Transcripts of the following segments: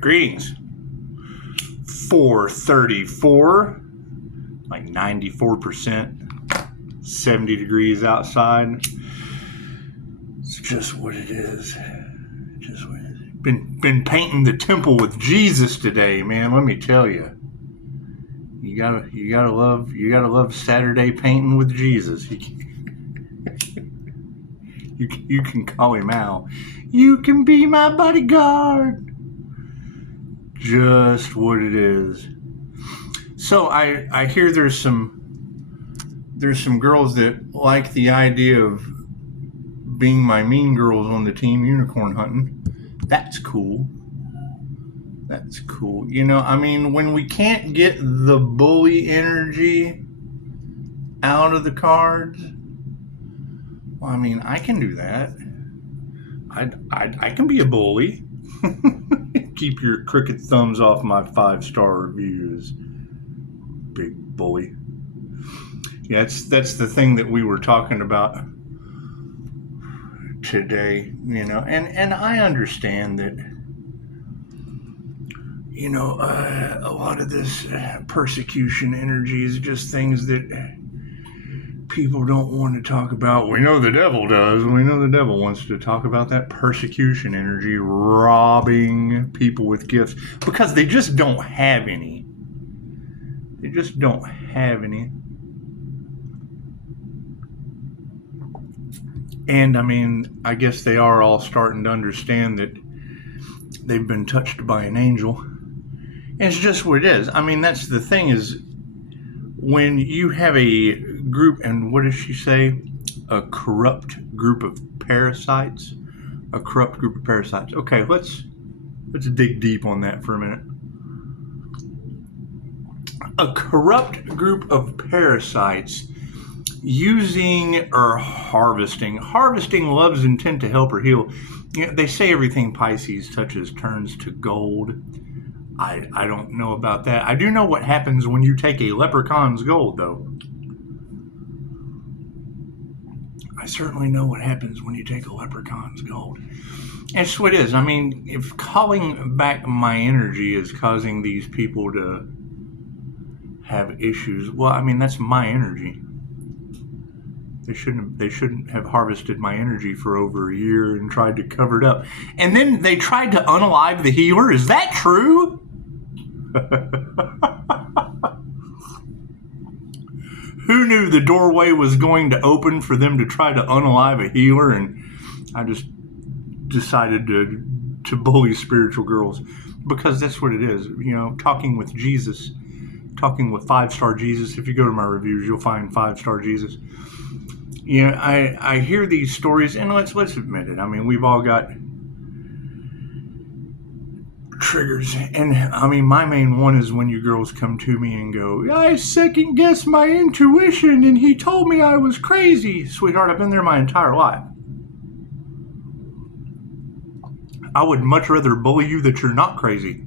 Greetings. 4:34, like 94%, 70 degrees outside. It's just what it is. Just what it is. Been painting the temple with Jesus today, man. Let me tell you. You gotta love Saturday painting with Jesus. You can call him Al. You can be my bodyguard. Just what it is. So I hear there's some girls that like the idea of being my mean girls on the team unicorn hunting. That's cool. That's cool. You know, I mean, when we can't get the bully energy out of the cards, well, I mean, I can do that. I can be a bully. Keep your crooked thumbs off my 5-star reviews, big bully. Yeah, that's the thing that we were talking about today, you know, and I understand that, you know, a lot of this persecution energy is just things that people don't want to talk about. We know the devil does. We know the devil wants to talk about that persecution energy, robbing people with gifts, because they just don't have any. They just don't have any. And I mean, I guess they are all starting to understand that they've been touched by an angel. And it's just what it is. I mean, that's the thing is, when you have a group, and what does she say? A corrupt group of parasites. A corrupt group of parasites. Okay, let's dig deep on that for a minute. A corrupt group of parasites using or harvesting. Harvesting love's intent to help or heal. You know, they say everything Pisces touches turns to gold. I don't know about that. I do know what happens when you take a leprechaun's gold, though. I certainly know what happens when you take a leprechaun's gold. That's what it is. I mean, if calling back my energy is causing these people to have issues, well, I mean, that's my energy. They shouldn't have harvested my energy for over a year and tried to cover it up. And then they tried to unalive the healer. Is that true? Who knew the doorway was going to open for them to try to unalive a healer? And I just decided to bully spiritual girls, because that's what it is. You know, talking with Jesus, talking with 5-star Jesus. If you go to my reviews, you'll find 5-star Jesus. You know, I hear these stories, and let's admit it. I mean, we've all got triggers, and I mean, my main one is when you girls come to me and go, I second guessed my intuition and he told me I was crazy. Sweetheart, I've been there my entire life. I would much rather bully you that you're not crazy.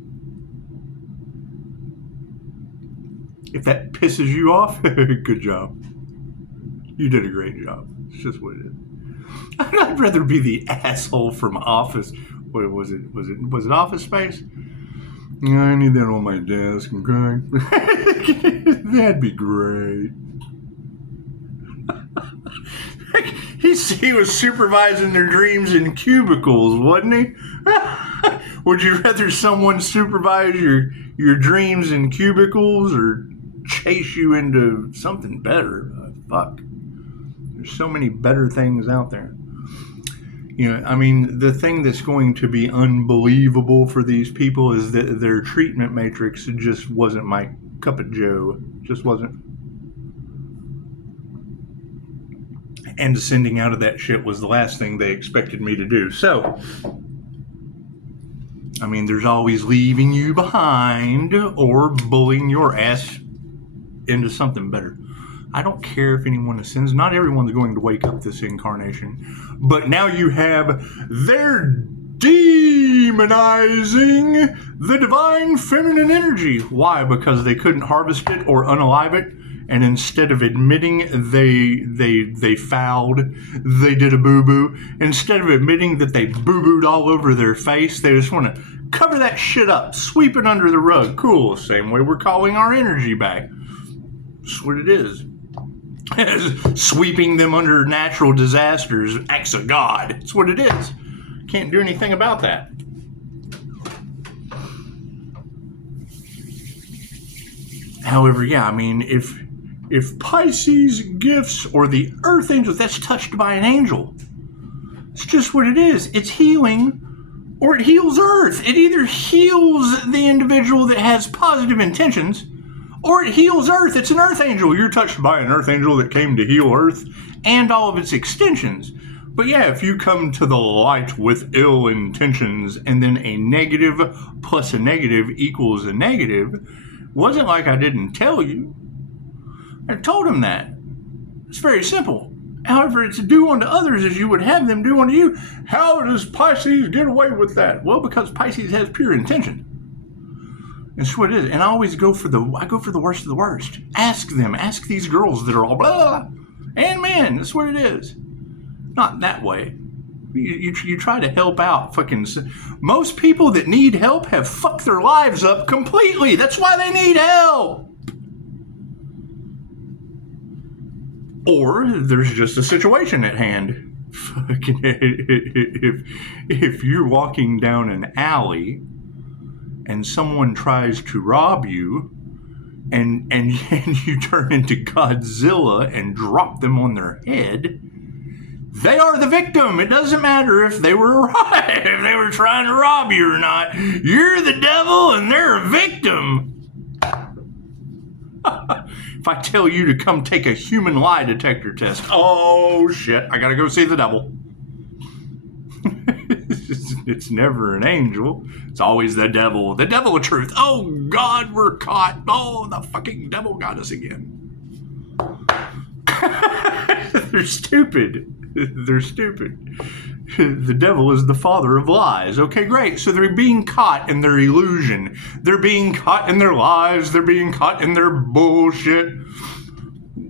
If that pisses you off, good job. You did a great job. It's just what it is. I'd rather be the asshole from Office. What was it? Was it Office Space? Yeah, I need that on my desk, okay? That'd be great. He was supervising their dreams in cubicles, wasn't he? Would you rather someone supervise your dreams in cubicles or chase you into something better? Fuck. There's so many better things out there. You know, I mean, the thing that's going to be unbelievable for these people is that their treatment matrix just wasn't my cup of joe. Just wasn't. And descending out of that shit was the last thing they expected me to do. So, I mean, there's always leaving you behind or bullying your ass into something better. I don't care if anyone ascends. Not everyone's going to wake up this incarnation. But now you have they're demonizing the divine feminine energy. Why? Because they couldn't harvest it or unalive it. and instead of admitting they fouled, they did a boo-boo, instead of admitting that they boo-booed all over their face, they just want to cover that shit up, sweep it under the rug. Cool, same way we're calling our energy back. That's what it is. Sweeping them under natural disasters, acts of God. That's what it is. Can't do anything about that. However, yeah, I mean, if Pisces gifts or the earth angels, that's touched by an angel. It's just what it is. It's healing, or it heals Earth. It either heals the individual that has positive intentions, or it heals Earth. It's an earth angel. You're touched by an earth angel that came to heal Earth and all of its extensions. But yeah, if you come to the light with ill intentions and then a negative plus a negative equals a negative, wasn't like I didn't tell you. I told him that. It's very simple. However, it's do unto others as you would have them do unto you. How does Pisces get away with that? Well, because Pisces has pure intention. That's what it is. And I always go for the worst of the worst. Ask them. Ask these girls that are all blah, blah, blah. And man, that's what it is. Not that way. You try to help out. Most people that need help have fucked their lives up completely. That's why they need help. Or there's just a situation at hand. If you're walking down an alley and someone tries to rob you, and you turn into Godzilla and drop them on their head, they are the victim. It doesn't matter if they were trying to rob you or not. You're the devil and they're a victim. If I tell you to come take a human lie detector test, oh shit, I gotta go see the devil. It's never an angel. It's always the devil. The devil of truth. Oh God, we're caught. Oh, the fucking devil got us again. They're stupid. They're stupid. The devil is the father of lies. Okay, great. So they're being caught in their illusion. They're being caught in their lies. They're being caught in their bullshit.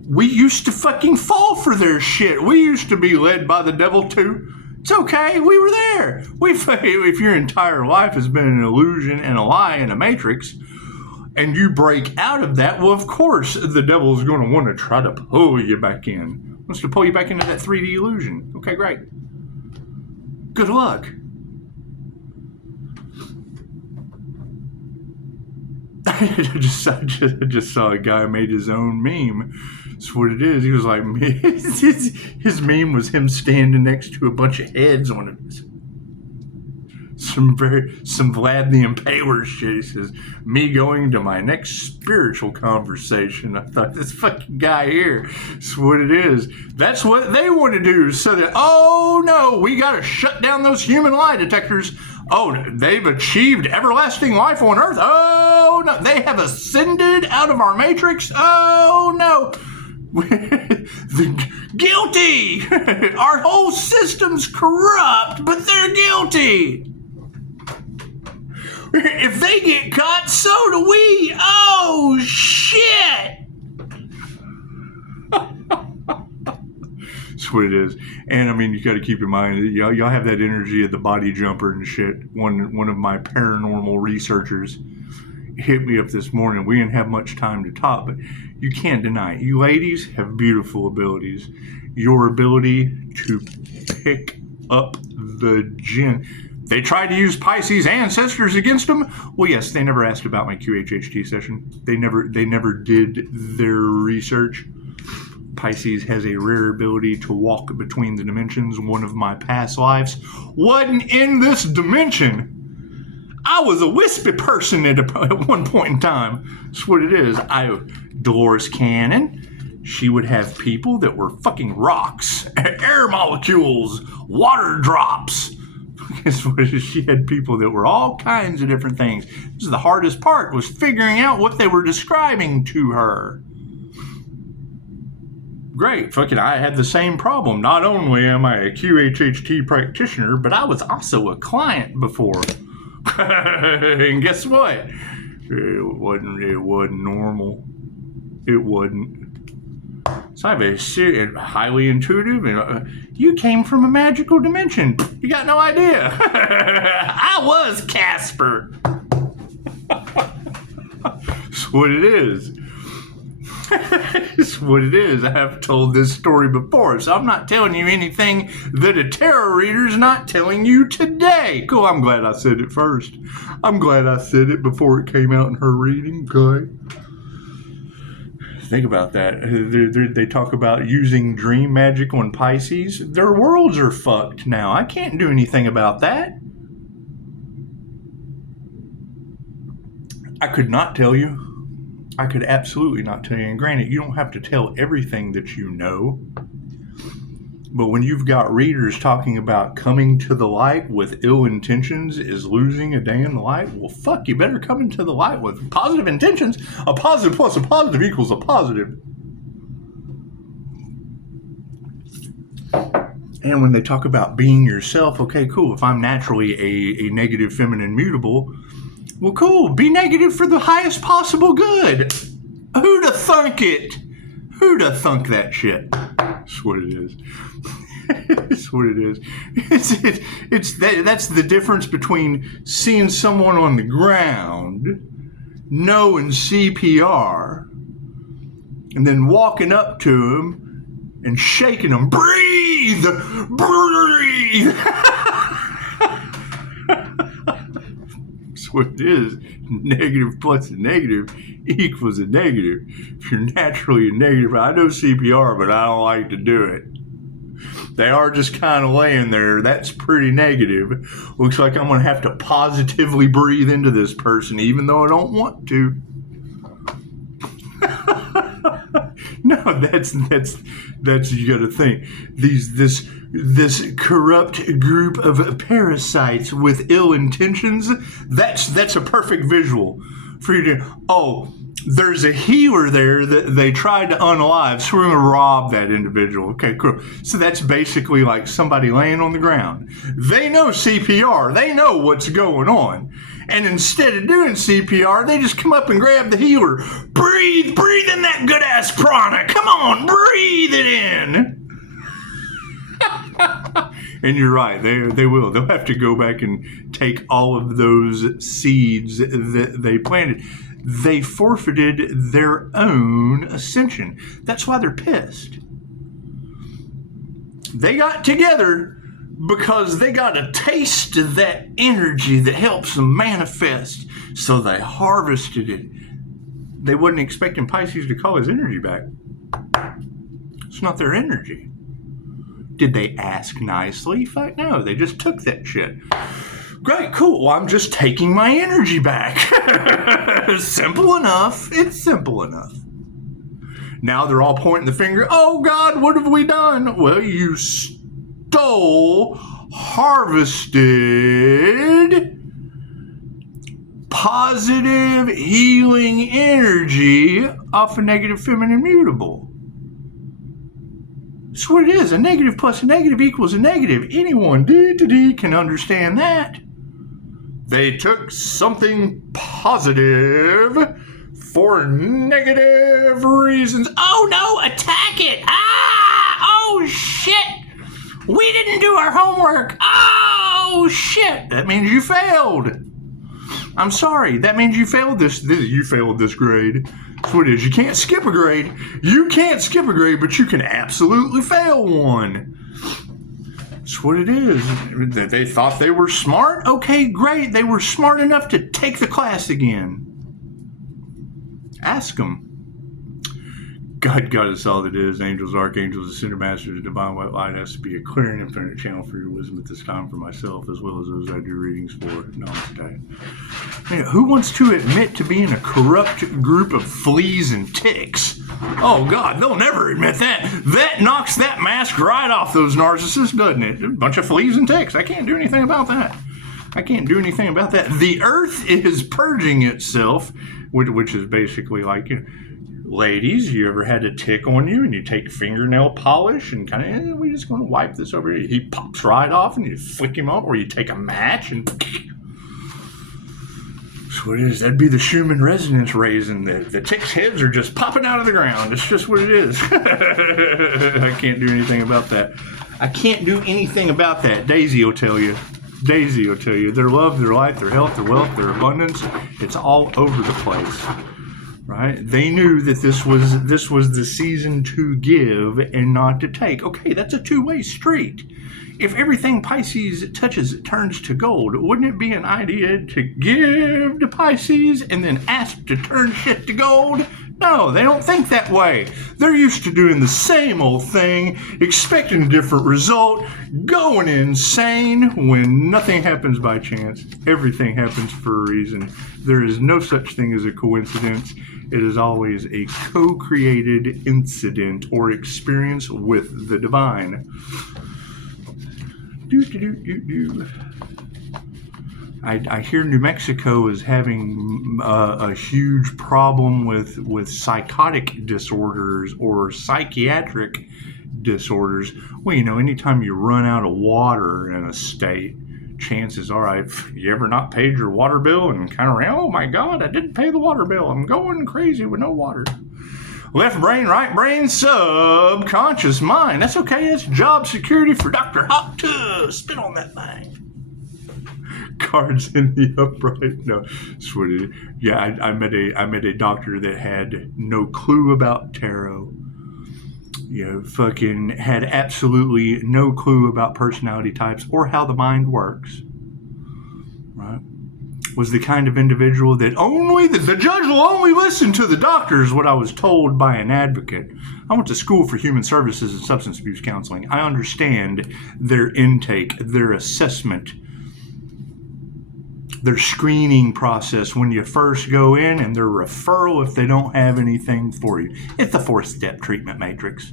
We used to fucking fall for their shit. We used to be led by the devil too. It's okay. We were there. If your entire life has been an illusion and a lie and a matrix, and you break out of that, well, of course, the devil is going to want to try to pull you back in. Wants to pull you back into that 3D illusion. Okay, great. Good luck. I just saw a guy made his own meme. That's what it is. He was like, his meme was him standing next to a bunch of heads on it. Some Vlad the Impaler shit. He says, me going to my next spiritual conversation. I thought, this fucking guy here, that's what it is. That's what they want to do. So that, oh no, we got to shut down those human lie detectors. Oh, they've achieved everlasting life on Earth. Oh no, they have ascended out of our matrix. Oh no. Guilty. Our whole system's corrupt, but they're guilty. If they get caught, so do we. Oh, shit. That's what it is. And, I mean, you got to keep in mind, y'all have that energy of the body jumper and shit. One of my paranormal researchers hit me up this morning. We didn't have much time to talk, but you can't deny it. You ladies have beautiful abilities. Your ability to pick up the jinn. They tried to use Pisces ancestors against them. Well, yes, they never asked about my QHHT session. They never did their research. Pisces has a rare ability to walk between the dimensions. One of my past lives wasn't in this dimension. I was a wispy person at one point in time. That's what it is. Dolores Cannon, she would have people that were fucking rocks, air molecules, water drops. She had people that were all kinds of different things. This is the hardest part, was figuring out what they were describing to her. Great, fucking I had the same problem. Not only am I a QHHT practitioner, but I was also a client before. And guess what? It wasn't normal. It wasn't. So I have a highly intuitive, and you came from a magical dimension. You got no idea. I was Casper. That's what it is. It's what it is. I have told this story before, so I'm not telling you anything that a tarot reader's not telling you today. Cool, I'm glad I said it first. I'm glad I said it before it came out in her reading, okay? Think about that. They talk about using dream magic on Pisces. Their worlds are fucked now. I can't do anything about that. I could not tell you. I could absolutely not tell you. And granted, you don't have to tell everything that you know. But when you've got readers talking about coming to the light with ill intentions is losing a day in the light, well, fuck, you better come into the light with positive intentions. A positive plus a positive equals a positive. And when they talk about being yourself, okay, cool. If I'm naturally a negative feminine mutable, well, cool. Be negative for the highest possible good. Who'da thunk it? Who'da thunk that shit? That's what it is. That's what it is. That's the difference between seeing someone on the ground, knowing CPR, and then walking up to him and shaking him. Breathe! Breathe! That's what it is. Negative plus a negative equals a negative. If you're naturally a negative, I know CPR, but I don't like to do it. They are just kind of laying there. That's pretty negative. Looks like I'm going to have to positively breathe into this person, even though I don't want to. No, that's you got to think. This corrupt group of parasites with ill intentions. That's a perfect visual for you to. Oh, there's a healer there that they tried to unalive, so we're going to rob that individual. Okay, cool. So that's basically like somebody laying on the ground. They know CPR. They know what's going on. And instead of doing CPR, they just come up and grab the healer. Breathe in that good-ass prana. Come on, breathe it in. And you're right, they will. They'll have to go back and take all of those seeds that they planted. They forfeited their own ascension. That's why they're pissed. They got together because they got a taste of that energy that helps them manifest. So they harvested it. They wasn't expecting Pisces to call his energy back. It's not their energy. Did they ask nicely? Fuck no, they just took that shit. Great, cool. Well, I'm just taking my energy back. Simple enough. It's simple enough. Now they're all pointing the finger. Oh, God, what have we done? Well, you stole, harvested positive healing energy off a negative feminine mutable. That's what it is. A negative plus a negative equals a negative. Anyone can understand that. They took something positive for negative reasons. Oh no, attack it! Ah! Oh shit! We didn't do our homework! Oh shit! That means you failed. I'm sorry, that means you failed this you failed this grade. That's what it is. You can't skip a grade. You can't skip a grade, but you can absolutely fail one. That's what it is. They thought they were smart? Okay, great. They were smart enough to take the class again. Ask them. God us all that is, angels, archangels, ascended masters, divine white light has to be a clear and infinite channel for your wisdom at this time for myself as well as those I do readings for. Namaste. Man, who wants to admit to being a corrupt group of fleas and ticks? Oh God, they'll never admit that. That knocks that mask right off those narcissists, doesn't it? A bunch of fleas and ticks. I can't do anything about that. I can't do anything about that. The earth is purging itself, which is basically like, ladies, you ever had a tick on you and you take fingernail polish and kind of, we're just going to wipe this over here. He pops right off and you flick him up, or you take a match and That's what it is. That'd be the Schumann resonance raising. The ticks' heads are just popping out of the ground. It's just what it is. I can't do anything about that. I can't do anything about that. Daisy will tell you. Daisy will tell you. Their love, their life, their health, their wealth, their abundance. It's all over the place. Right? They knew that this was the season to give and not to take. Okay, that's a two-way street. If everything Pisces touches turns to gold, wouldn't it be an idea to give to Pisces and then ask to turn shit to gold? No, they don't think that way. They're used to doing the same old thing, expecting a different result, going insane when nothing happens by chance. Everything happens for a reason. There is no such thing as a coincidence. It is always a co-created incident or experience with the divine. I hear New Mexico is having a huge problem with psychotic disorders or psychiatric disorders. Well, you know, anytime you run out of water in a state, chances are, you ever not paid your water bill and kind of, oh my God, I didn't pay the water bill. I'm going crazy with no water. Left brain, right brain, subconscious mind. That's okay. It's job security for Dr. Hop to spit on that thing. Cards in the upright. No, that's what it is. Yeah, I met a doctor that had no clue about tarot. You know, fucking had absolutely no clue about personality types or how the mind works. Right? Was the kind of individual that the judge will only listen to the doctor, is what I was told by an advocate. I went to school for human services and substance abuse counseling. I understand their intake, their assessment, their screening process when you first go in, and their referral if they don't have anything for you. It's the 4-step treatment matrix.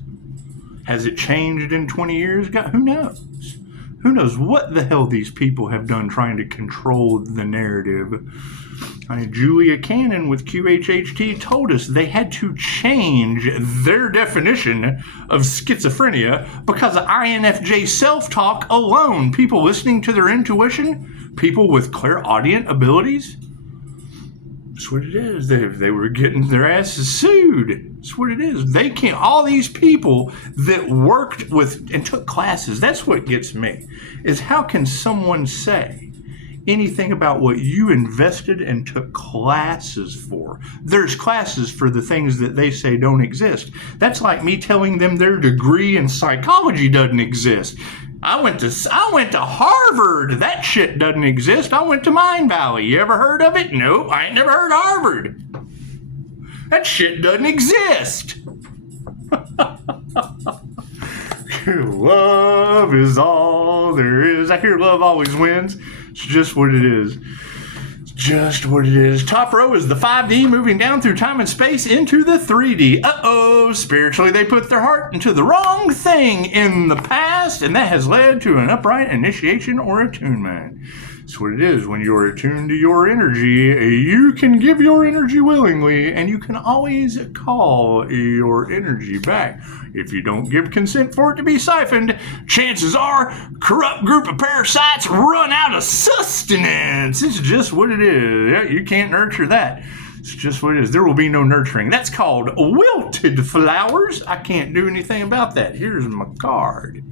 Has it changed in 20 years? God, who knows? Who knows what the hell these people have done trying to control the narrative. I mean, Julia Cannon with QHHT told us they had to change their definition of schizophrenia because of INFJ self-talk alone. People listening to their intuition, people with clairaudient abilities. That's what it is. They were getting their asses sued. That's what it is. They can't. All these people that worked with and took classes. That's what gets me. Is how can someone say anything about what you invested and took classes for? There's classes for the things that they say don't exist. That's like me telling them their degree in psychology doesn't exist. I went to Harvard. That shit doesn't exist. I went to Mind Valley. You ever heard of it? Nope, I ain't never heard of Harvard. That shit doesn't exist. Love is all there is. I hear love always wins. It's just what it is. Just what it is. Top row is the 5D moving down through time and space into the 3D. Uh-oh, spiritually they put their heart into the wrong thing in the past, and that has led to an upright initiation or attunement. That's what it is. When you're attuned to your energy, you can give your energy willingly, and you can always call your energy back. If you don't give consent for it to be siphoned, chances are corrupt group of parasites run out of sustenance. It's just what it is. You can't nurture that. It's just what it is. There will be no nurturing. That's called wilted flowers. I can't do anything about that. Here's my card.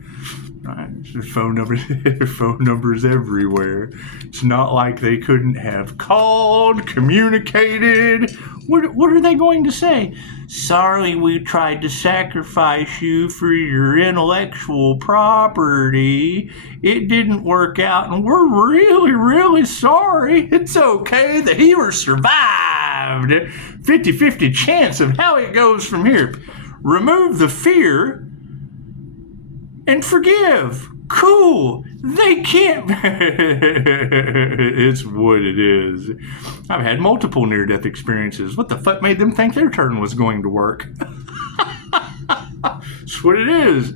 Right. Phone numbers everywhere. It's not like they couldn't have called, communicated. What are they going to say? Sorry, we tried to sacrifice you for your intellectual property. It didn't work out, and we're really, really sorry. It's okay. The healer survived. 50-50 chance of how it goes from here. Remove the fear and forgive. Cool. They can't. It's what it is. I've had multiple near-death experiences. What the fuck made them think their turn was going to work? It's what it is.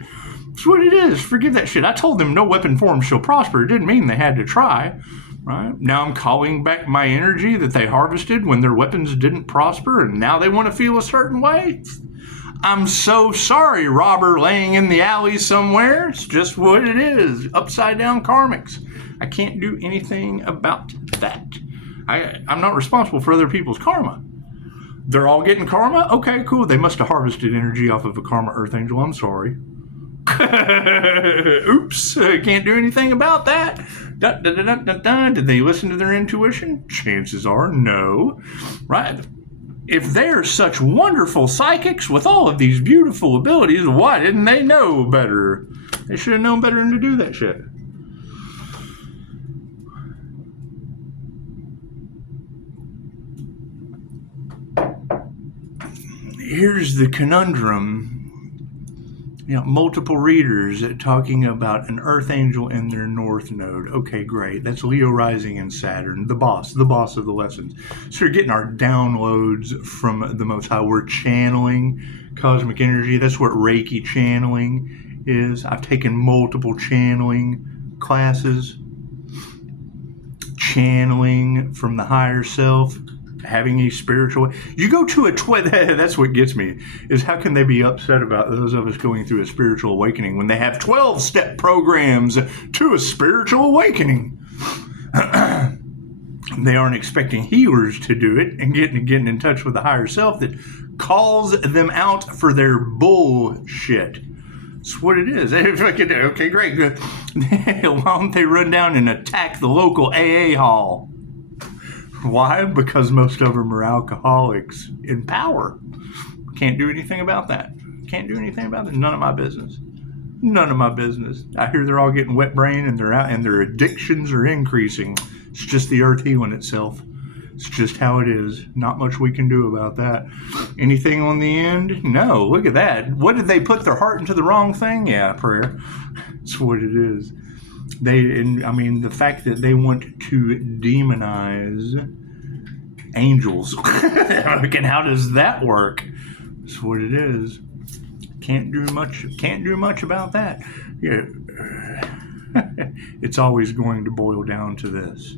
It's what it is. Forgive that shit. I told them no weapon form shall prosper. It didn't mean they had to try. Right? Now I'm calling back my energy that they harvested when their weapons didn't prosper, and now they want to feel a certain way. I'm so sorry, robber laying in the alley somewhere. It's just what it is. Upside down karmics. I can't do anything about that. I'm not responsible for other people's karma. They're all getting karma? Okay, cool. They must have harvested energy off of a karma earth angel. I'm sorry. Oops, can't do anything about that. Did they listen to their intuition? Chances are no. Right? If they're such wonderful psychics with all of these beautiful abilities, why didn't they know better? They should have known better than to do that shit. Here's the conundrum. Multiple readers talking about an earth angel in their north node. Okay, great. That's Leo rising in Saturn, the boss of the lessons. So you're getting our downloads from the Most High. We're channeling cosmic energy. That's what Reiki channeling is. I've taken multiple channeling classes. Channeling from the higher self. Having a spiritual, you go to a that's what gets me, is how can they be upset about those of us going through a spiritual awakening when they have 12-step programs to a spiritual awakening? They aren't expecting healers to do it and getting in touch with the higher self that calls them out for their bullshit. That's what it is. Okay, great. Good. Why don't they run down and attack the local AA hall? Why? Because most of them are alcoholics in power. Can't do anything about that. Can't do anything about that. None of my business. None of my business. I hear they're all getting wet brain and they're out and their addictions are increasing. It's just the earth healing itself. It's just how it is. Not much we can do about that. Anything on the end? No. Look at that. What did they put their heart into the wrong thing? Yeah, prayer. That's what it is. The fact that they want to demonize angels. And how does that work? That's what it is. Can't do much about that. Yeah. It's always going to boil down to this.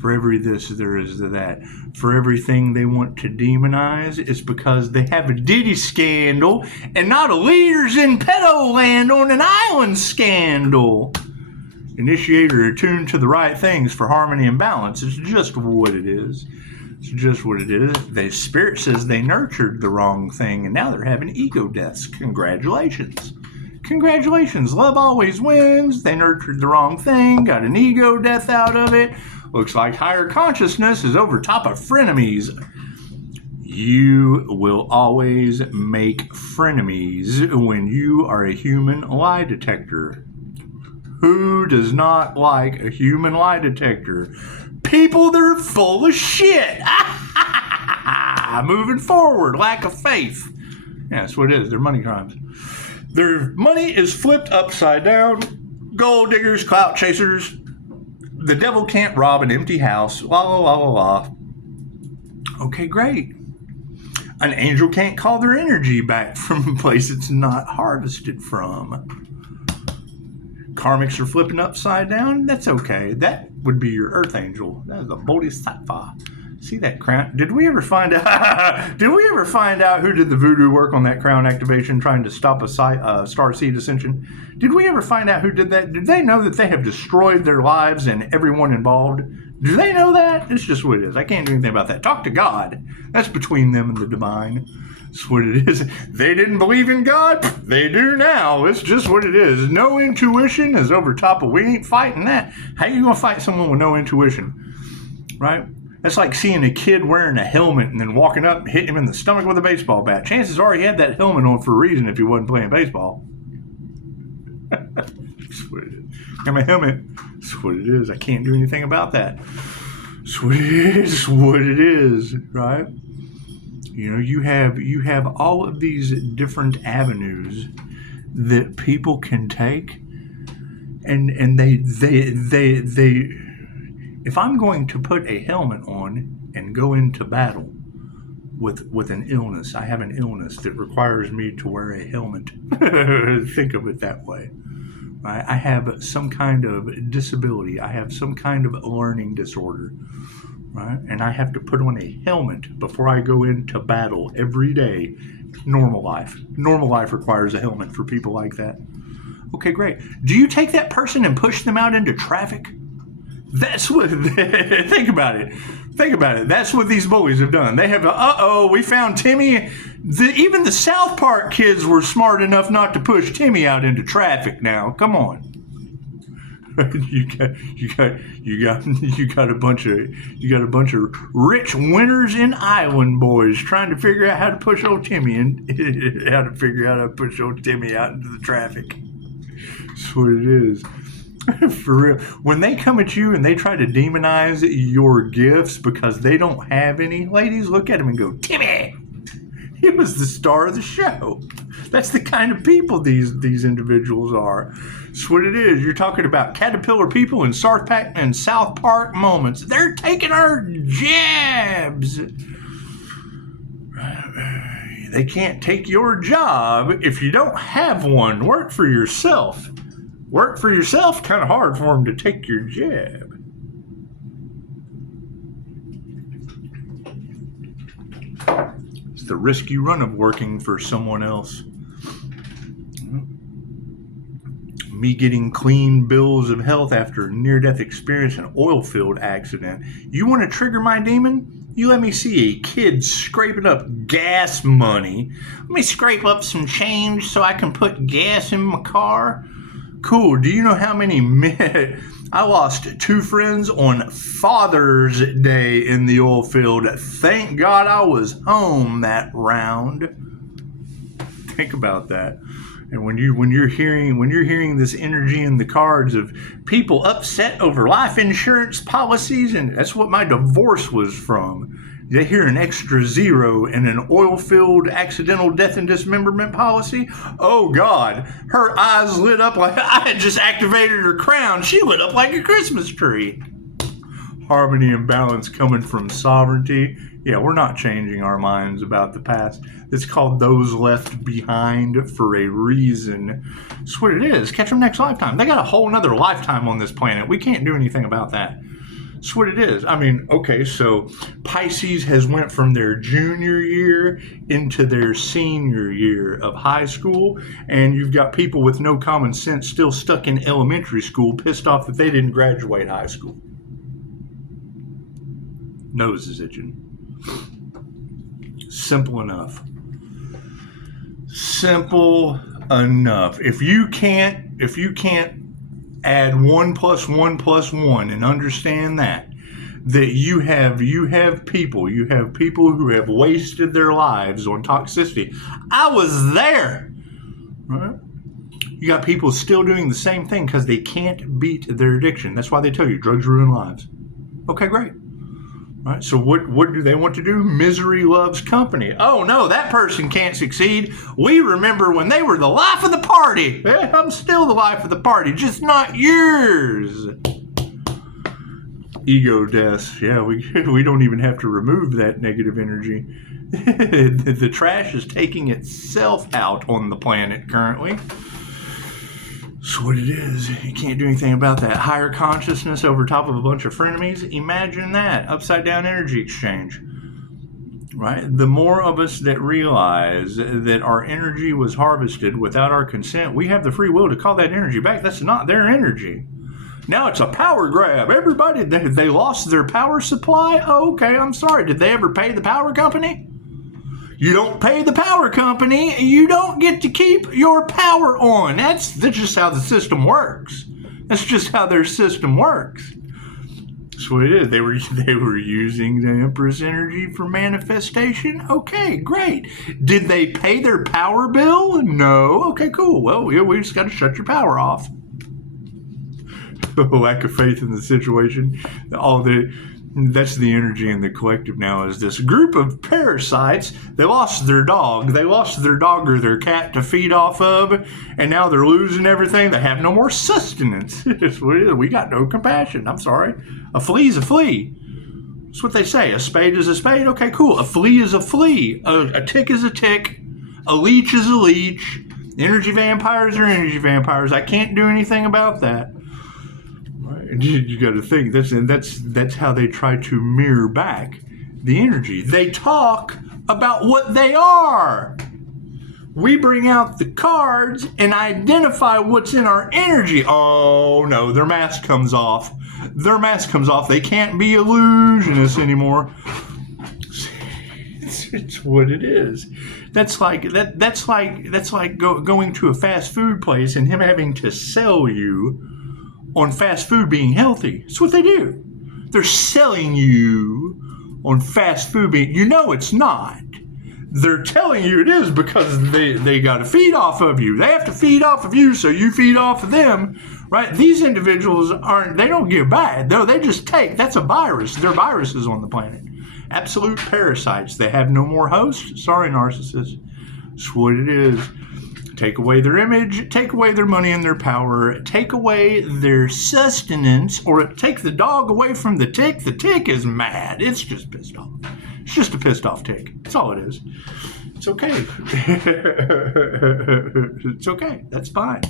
For every this, there is the that. For everything they want to demonize, it's because they have a Diddy scandal and not a Leaders in Pedo Land on an island scandal. Initiator attuned to the right things for harmony and balance. It's just what it is. It's just what it is. The spirit says they nurtured the wrong thing and now they're having ego deaths. Congratulations. Congratulations. Love always wins. They nurtured the wrong thing, got an ego death out of it. Looks like higher consciousness is over top of frenemies. You will always make frenemies when you are a human lie detector. Who does not like a human lie detector? People that are full of shit. Moving forward, lack of faith. Yeah, that's what it is. They're money crimes. Their money is flipped upside down. Gold diggers, clout chasers. The devil can't rob an empty house. La la la la la. Okay, great. An angel can't call their energy back from a place it's not harvested from. Karmics are flipping upside down. That's okay. That would be your earth angel. That is a bodhisattva. See that crown? Did we ever find out? Did we ever find out who did the voodoo work on that crown activation, trying to stop a star seed ascension? Did we ever find out who did that? Did they know that they have destroyed their lives and everyone involved? Do they know that? It's just what it is. I can't do anything about that. Talk to God. That's between them and the divine. That's what it is. They didn't believe in God. They do now. It's just what it is. No intuition is over top of. We ain't fighting that. How you gonna fight someone with no intuition, right? That's like seeing a kid wearing a helmet and then walking up and hitting him in the stomach with a baseball bat. Chances are he had that helmet on for a reason if he wasn't playing baseball. That's what it is. Got my helmet. That's what it is. I can't do anything about that. That's what it is. What it is, right? You know, you have all of these different avenues that people can take, and they if I'm going to put a helmet on and go into battle with an illness, I have an illness that requires me to wear a helmet. Think of it that way. Right? I have some kind of disability. I have some kind of learning disorder. Right? And I have to put on a helmet before I go into battle every day. Normal life. Normal life requires a helmet for people like that. Okay, great. Do you take that person and push them out into traffic? That's what, think about it. Think about it. That's what these bullies have done. They have, we found Timmy. Even the South Park kids were smart enough not to push Timmy out into traffic now. Come on. You got a bunch of rich winners and island boys trying to figure out how to push old Timmy out into the traffic. That's what it is. For real. When they come at you and they try to demonize your gifts because they don't have any, ladies, look at him and go, Timmy! He was the star of the show. That's the kind of people these individuals are. That's what it is. You're talking about caterpillar people in South Park moments. They're taking our jabs. They can't take your job if you don't have one. Work for yourself. Work for yourself, kind of hard for them to take your jab. It's the risk you run of working for someone else. Me getting clean bills of health after a near-death experience in an oil field accident. You want to trigger my demon? You let me see a kid scraping up gas money. Let me scrape up some change so I can put gas in my car. Cool. Do you know how many men? I lost 2 friends on Father's Day in the oil field. Thank God I was home that round. Think about that. And when you're hearing this energy in the cards of people upset over life insurance policies, and that's what my divorce was from. They hear an extra 0 in an oil-filled accidental death and dismemberment policy. Oh, God. Her eyes lit up like I had just activated her crown. She lit up like a Christmas tree. Harmony and balance coming from sovereignty. Yeah, we're not changing our minds about the past. It's called those left behind for a reason. That's what it is. Catch them next lifetime. They got a whole nother lifetime on this planet. We can't do anything about that. That's what it is. I mean, okay, so Pisces has went from their junior year into their senior year of high school, and you've got people with no common sense still stuck in elementary school, pissed off that they didn't graduate high school. Nose is itching. Simple enough. Simple enough. If you can't add 1 + 1 + 1 and understand that you have people who have wasted their lives on toxicity. I was there. Right? You got people still doing the same thing because they can't beat their addiction. That's why they tell you drugs ruin lives. Okay, great. Right, so what do they want to do? Misery loves company. Oh no, that person can't succeed. We remember when they were the life of the party. I'm still the life of the party, just not yours. Ego deaths. Yeah, we don't even have to remove that negative energy. The trash is taking itself out on the planet currently. That's what it is. You can't do anything about that. Higher consciousness over top of a bunch of frenemies. Imagine that. Upside down energy exchange. Right? The more of us that realize that our energy was harvested without our consent, we have the free will to call that energy back. That's not their energy. Now it's a power grab. Everybody, they lost their power supply? Oh, okay, I'm sorry. Did they ever pay the power company? You don't pay the power company, you don't get to keep your power on. That's just how the system works. That's just how their system works. That's what it is. They were using the Empress energy for manifestation. Okay, great. Did they pay their power bill? No. Okay, cool. Well, we just got to shut your power off. Lack of faith in the situation. That's the energy in the collective now, is this group of parasites. They lost their dog. They lost their dog or their cat to feed off of, and now they're losing everything. They have no more sustenance. That's what it is. We got no compassion. I'm sorry. A flea's a flea. That's what they say. A spade is a spade. Okay, cool. A flea is a flea. A tick is a tick. A leech is a leech. Energy vampires are energy vampires. I can't do anything about that. You got to think that's how they try to mirror back the energy. They talk about what they are. We bring out the cards and identify what's in our energy. Oh no, their mask comes off. Their mask comes off. They can't be illusionists anymore. It's what it is. That's like going to a fast food place and him having to sell you on fast food being healthy. That's what they do. They're selling you on fast food being. You know it's not. They're telling you it is because they got to feed off of you. They have to feed off of you, so you feed off of them, right? These individuals they don't give back. No, they just take. That's a virus. They're viruses on the planet. Absolute parasites. They have no more hosts. Sorry, narcissists. That's what it is. Take away their image, take away their money and their power, take away their sustenance, or take the dog away from the tick. The tick is mad. It's just pissed off. It's just a pissed off tick. That's all it is. It's okay. It's okay. That's fine.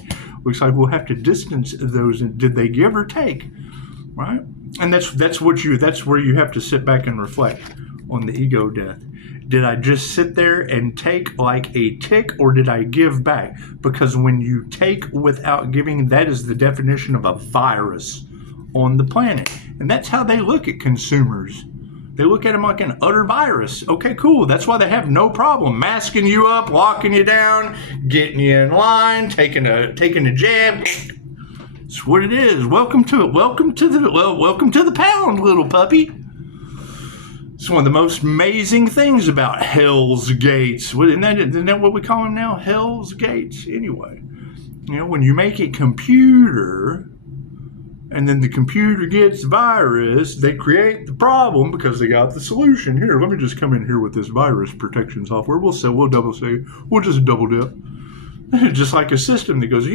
Looks like we'll have to distance those. Did they give or take? Right? And that's where you have to sit back and reflect on the ego death. Did I just sit there and take like a tick, or did I give back? Because when you take without giving, that is the definition of a virus on the planet. And that's how they look at consumers. They look at them like an utter virus. Okay, cool. That's why they have no problem masking you up, locking you down, getting you in line, taking a jab. That's what it is. Welcome to the pound, little puppy. It's one of the most amazing things about Hell's Gates. Isn't that what we call them now? Hell's Gates. Anyway, when you make a computer and then the computer gets the virus, they create the problem because they got the solution. Here, let me just come in here with this virus protection software. We'll just double dip. Just like a system that goes,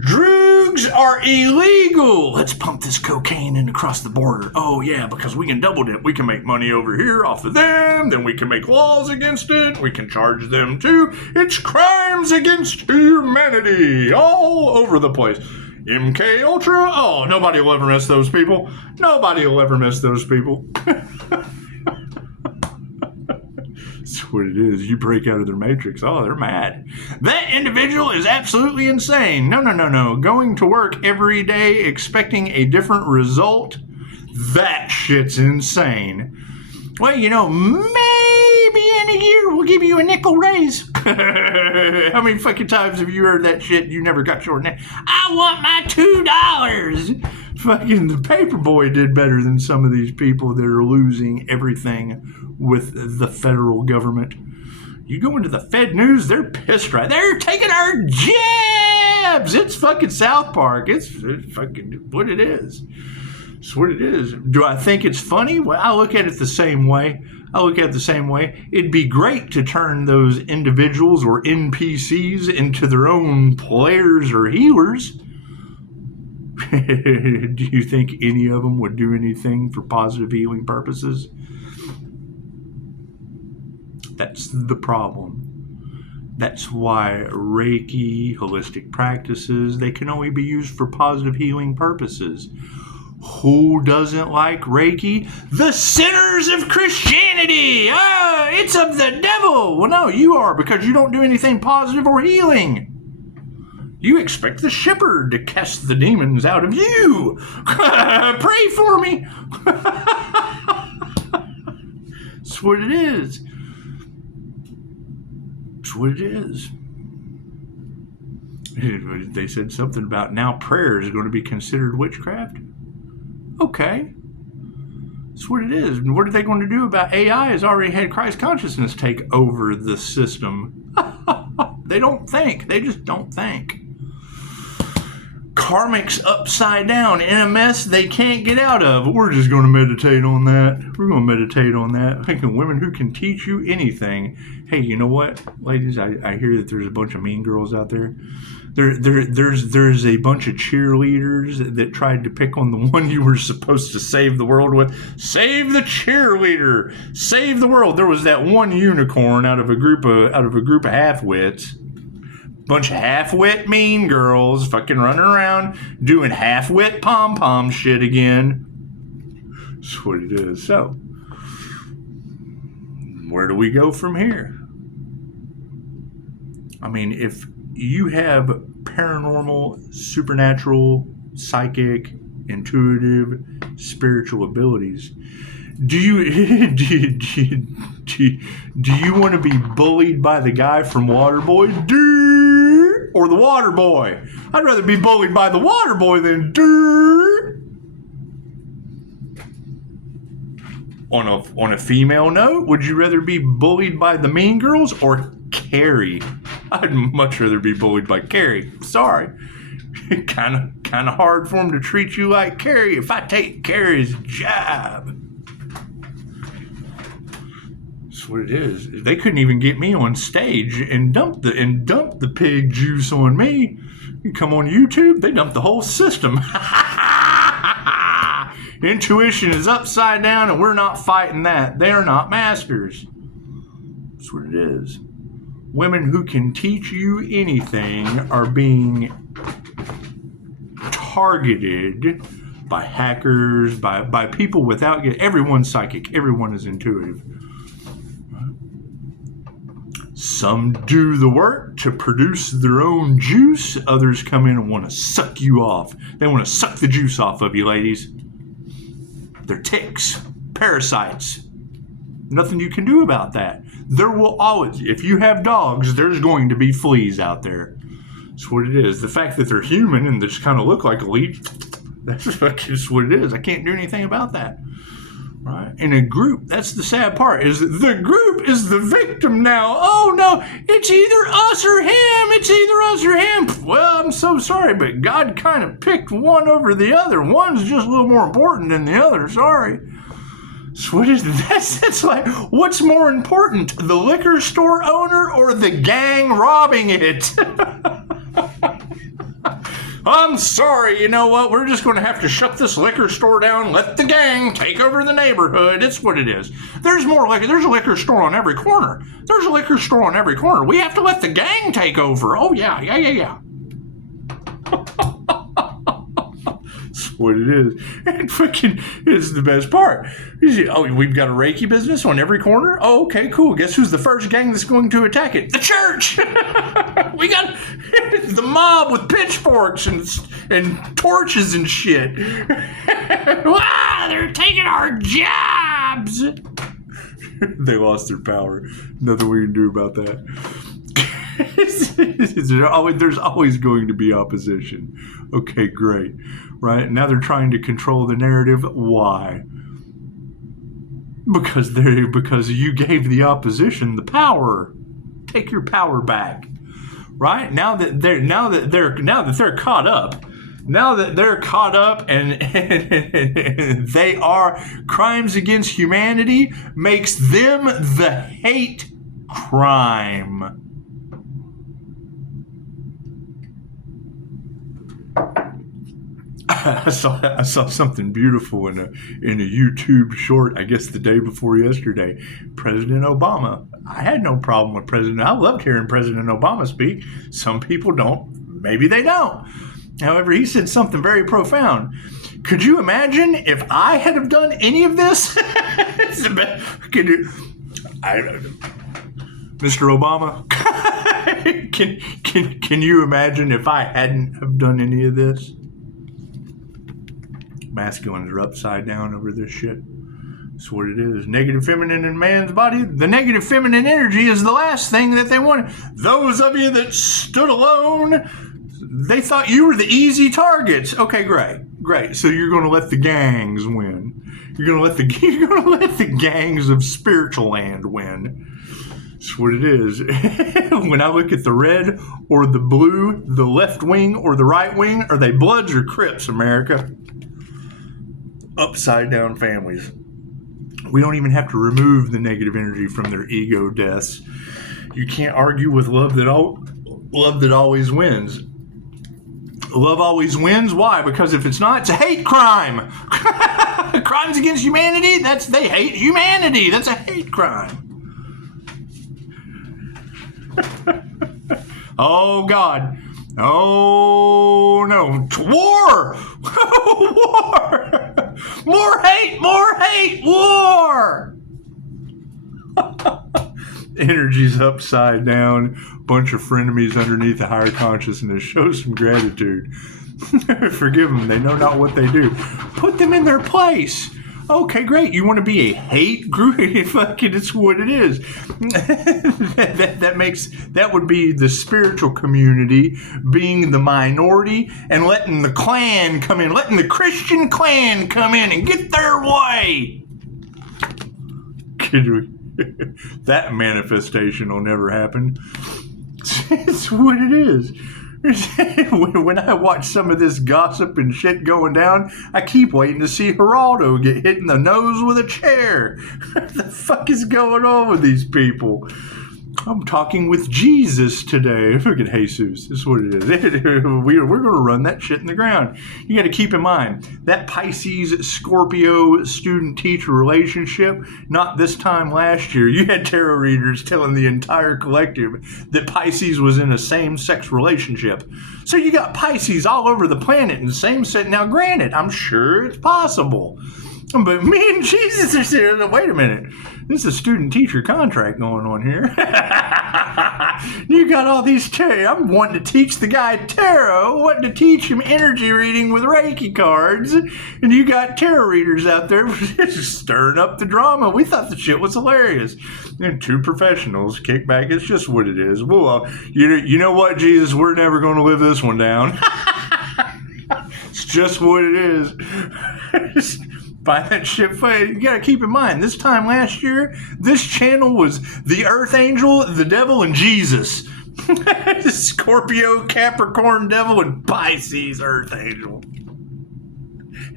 drugs are illegal. Let's pump this cocaine in across the border. Oh, yeah, because we can double dip. We can make money over here off of them. Then we can make laws against it. We can charge them too. It's crimes against humanity all over the place. MK Ultra. Oh, nobody will ever miss those people. Nobody will ever miss those people. That's what it is. You break out of their matrix. Oh, they're mad. That individual is absolutely insane. No. Going to work every day expecting a different result, that shit's insane. Well, maybe in a year we'll give you a nickel raise. How many fucking times have you heard that shit? You never got your name. I want my $2. Fucking the paperboy did better than some of these people that are losing everything with the federal government. You go into the Fed News, they're pissed right. They're taking our jabs. It's fucking South Park. It's fucking what it is. It's what it is. Do I think it's funny? Well, I look at it the same way. It'd be great to turn those individuals or NPCs into their own players or healers. Do you think any of them would do anything for positive healing purposes? That's the problem. That's why Reiki, holistic practices, they can only be used for positive healing purposes. Who doesn't like Reiki? The sinners of Christianity! It's of the devil! Well, no, you are, because you don't do anything positive or healing. You expect the shepherd to cast the demons out of you. Pray for me. That's what it is. That's what it is. They said something about now prayer is going to be considered witchcraft. Okay. That's what it is. And what are they going to do about AI has already had Christ consciousness take over the system? They don't think. They just don't think. Karmic's upside down in a mess they can't get out of. We're just going to meditate on that. We're going to meditate on that. Thinking women who can teach you anything. Hey, you know what, ladies? I hear that there's a bunch of mean girls out there. There's a bunch of cheerleaders that tried to pick on the one you were supposed to save the world with. Save the cheerleader. Save the world. There was that one unicorn out of a group of half-wits. Bunch of half-wit mean girls fucking running around doing half-wit pom-pom shit again. That's what it is. So, where do we go from here? I mean, if you have paranormal, supernatural, psychic, intuitive, spiritual abilities. Do you do you want to be bullied by the guy from Waterboy, or the Waterboy? I'd rather be bullied by the Waterboy than On a female note, would you rather be bullied by the Mean Girls or Carrie? I'd much rather be bullied by Carrie. Sorry. kind of hard for him to treat you like Carrie if I take Carrie's job. That's what it is. They couldn't even get me on stage and dump the pig juice on me. You come on YouTube, they dump the whole system. Intuition is upside down, and we're not fighting that. They are not masters. That's what it is. Women who can teach you anything are being targeted by hackers, by people without... Everyone's psychic. Everyone is intuitive. Some do the work to produce their own juice. Others come in and want to suck you off. They want to suck the juice off of you, ladies. They're ticks, parasites. Nothing you can do about that. There will always, if you have dogs, there's going to be fleas out there. That's what it is. The fact that they're human and they just kind of look like a leech, that's just what it is. I can't do anything about that. Right? In a group, that's the sad part, is the group is the victim now. Oh no, it's either us or him. It's either us or him. Well, I'm so sorry, but God kind of picked one over the other. One's just a little more important than the other. Sorry. So what is that? It's like, what's more important, the liquor store owner or the gang robbing it? I'm sorry, you know what? We're just going to have to shut this liquor store down, let the gang take over the neighborhood. It's what it is. There's a liquor store on every corner. There's a liquor store on every corner. We have to let the gang take over. Oh, yeah. That's what it is. And fucking is the best part. Oh, we've got a Reiki business on every corner? Oh, okay, cool. Guess who's the first gang that's going to attack it? The church! We got the mob with pitchforks and torches and shit. They're taking our jobs! They lost their power. Nothing we can do about that. There's always going to be opposition. Okay, great. Right? Now they're trying to control the narrative. Why? Because you gave the opposition the power. Take your power back. Right? Now that they're caught up. Now that they're caught up and they are crimes against humanity, makes them the hate crime. I saw something beautiful in a YouTube short, I guess the day before yesterday. President Obama. I had no problem with President. I loved hearing President Obama speak. Some people don't. Maybe they don't. However, he said something very profound. Could you imagine if I had have done any of this? Mr. Obama, can you imagine if I hadn't have done any of this? Masculines are upside down over this shit. That's what it is. Negative feminine in man's body. The negative feminine energy is the last thing that they wanted. Those of you that stood alone, they thought you were the easy targets. Okay, great. So you're going to let the gangs win. You're going to let the gangs of spiritual land win. That's what it is. When I look at the red or the blue, the left wing or the right wing, are they Bloods or Crips, America? Upside down families. We don't even have to remove the negative energy from their ego deaths. You can't argue with love that always wins. Love always wins. Why? Because if it's not, it's a hate crime. Crimes against humanity, they hate humanity. That's a hate crime. Oh God. Oh no. War! War! More hate! War! Energy's upside down. Bunch of frenemies underneath the higher consciousness. Show some gratitude. Forgive them. They know not what they do. Put them in their place. Okay, great. You want to be a hate group? Fucking, it's what it is. that would be the spiritual community being the minority and letting the clan come in, letting the Christian clan come in and get their way. That manifestation will never happen. It's what it is. When I watch some of this gossip and shit going down, I keep waiting to see Geraldo get hit in the nose with a chair. What the fuck is going on with these people? I'm talking with Jesus today. Look at Jesus. This is what it is. We're going to run that shit in the ground. You got to keep in mind, that Pisces-Scorpio student-teacher relationship, not this time last year. You had tarot readers telling the entire collective that Pisces was in a same-sex relationship. So you got Pisces all over the planet in same-sex. Now, granted, I'm sure it's possible. But me and Jesus are saying, wait a minute, this is a student-teacher contract going on here. You got all these tarot. I'm wanting to teach the guy tarot, wanting to teach him energy reading with Reiki cards, and you got tarot readers out there just stirring up the drama. We thought the shit was hilarious. And two professionals kick back. It's just what it is. Well, you know what, Jesus? We're never going to live this one down. It's just what it is. By that shit fight. You gotta keep in mind, this time last year, this channel was the Earth Angel, the Devil, and Jesus. Scorpio, Capricorn, Devil, and Pisces, Earth Angel.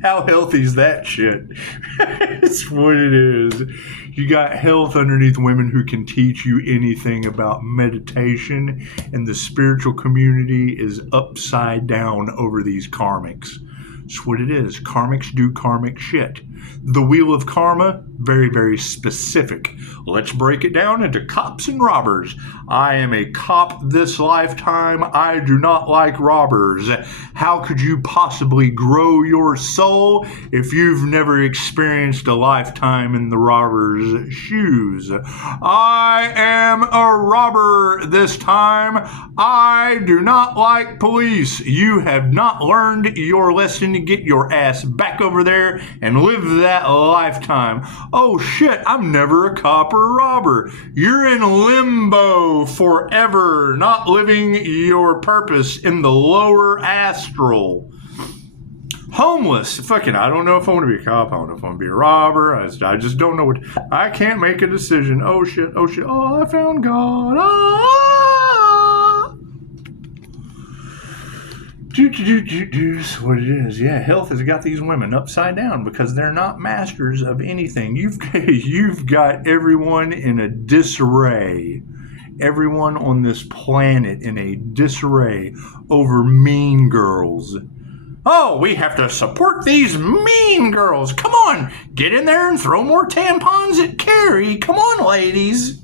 How healthy is that shit? It's what it is. You got health underneath women who can teach you anything about meditation, and the spiritual community is upside down over these karmics. That's what it is. Karmics do karmic shit. The wheel of karma, very, very specific. Let's break it down into cops and robbers. I am a cop this lifetime. I do not like robbers. How could you possibly grow your soul if you've never experienced a lifetime in the robber's shoes? I am a robber this time. I do not like police. You have not learned your lesson. Get your ass back over there and live that lifetime. Oh shit, I'm never a cop or a robber. You're in limbo forever, not living your purpose in the lower astral. Homeless. Fucking, I don't know if I want to be a cop. I don't know if I want to be a robber. I just don't know what. I can't make a decision. Oh shit. Oh shit. Oh, I found God. That's what it is. Yeah, health has got these women upside down because they're not masters of anything. You've got everyone in a disarray. Everyone on this planet in a disarray over mean girls. Oh, we have to support these mean girls. Come on, get in there and throw more tampons at Carrie. Come on, ladies.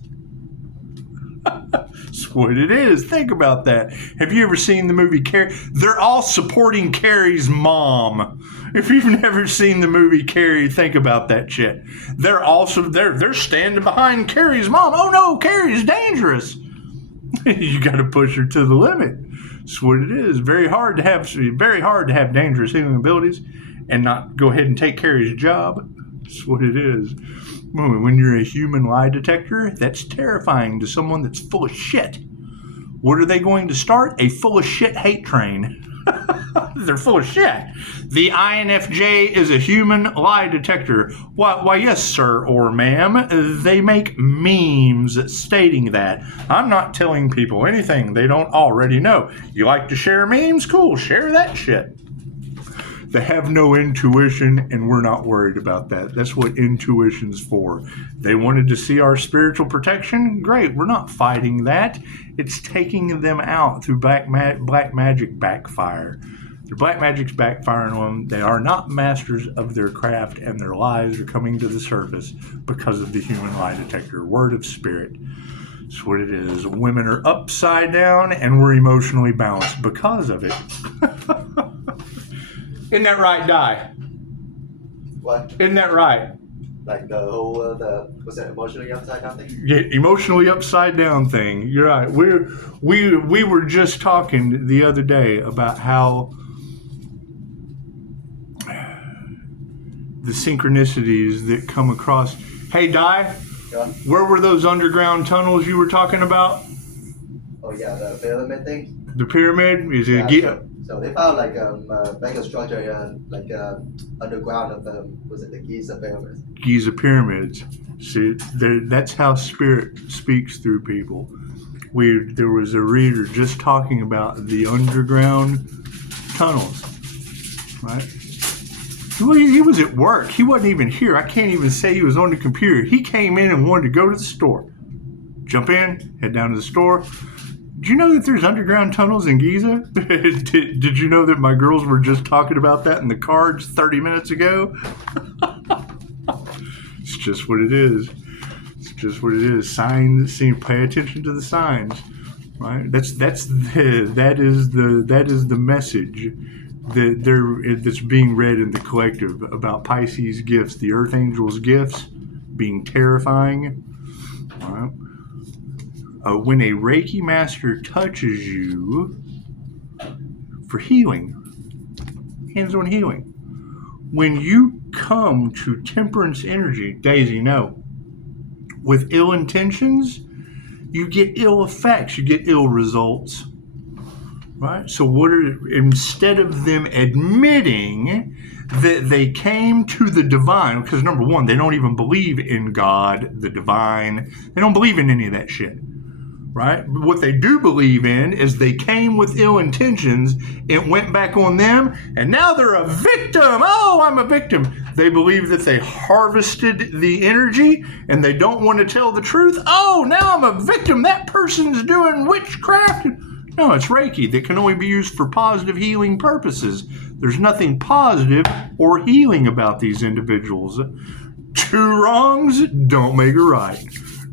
That's what it is. Think about that. Have you ever seen the movie Carrie? They're all supporting Carrie's mom. If you've never seen the movie Carrie, think about that shit. They're standing behind Carrie's mom. Oh no, Carrie's dangerous. You got to push her to the limit. That's what it is. Very hard to have dangerous healing abilities and not go ahead and take Carrie's job. That's what it is. When you're a human lie detector, that's terrifying to someone that's full of shit. What are they going to start? A full of shit hate train. They're full of shit. The INFJ is a human lie detector. Why, yes, sir or ma'am. They make memes stating that. I'm not telling people anything they don't already know. You like to share memes? Cool, share that shit. They have no intuition, and we're not worried about that. That's what intuition's for. They wanted to see our spiritual protection? Great, we're not fighting that. It's taking them out through black magic backfire. Their black magic's backfiring on them. They are not masters of their craft, and their lies are coming to the surface because of the human lie detector. Word of spirit. That's what it is. Women are upside down, and we're emotionally balanced because of it. Isn't that right, Di? What? Isn't that right? Like the whole, what's that, emotionally upside down thing? Yeah, emotionally upside down thing. You're right. We were just talking the other day about how the synchronicities that come across. Hey, Di, Yeah. where were those underground tunnels you were talking about? Oh yeah, the pyramid thing. The pyramid? Is it So they found like mega structure here, like underground of was it the Giza pyramids? Giza pyramids? See, that's how spirit speaks through people. There was a reader just talking about the underground tunnels, right? Well, he was at work. He wasn't even here. I can't even say he was on the computer. He came in and wanted to go to the store. Jump in, head down to the store. Do you know that there's underground tunnels in Giza? Did you know that my girls were just talking about that in the cards 30 minutes ago? It's just what it is. It's just what it is. Signs. See, pay attention to the signs, right? That is the message that's being read in the collective about Pisces gifts, the Earth Angel's gifts being terrifying. Right? When a Reiki master touches you for healing, hands-on healing, when you come to temperance energy, Daisy, no, with ill intentions, you get ill effects, you get ill results, right? So instead of them admitting that they came to the divine, because number one, they don't even believe in God, the divine, they don't believe in any of that shit. Right? What they do believe in is they came with ill intentions, it went back on them, and now they're a victim. Oh, I'm a victim. They believe that they harvested the energy and they don't want to tell the truth. Oh, now I'm a victim. That person's doing witchcraft. No, it's Reiki that can only be used for positive healing purposes. There's nothing positive or healing about these individuals. Two wrongs don't make a right.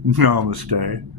Namaste.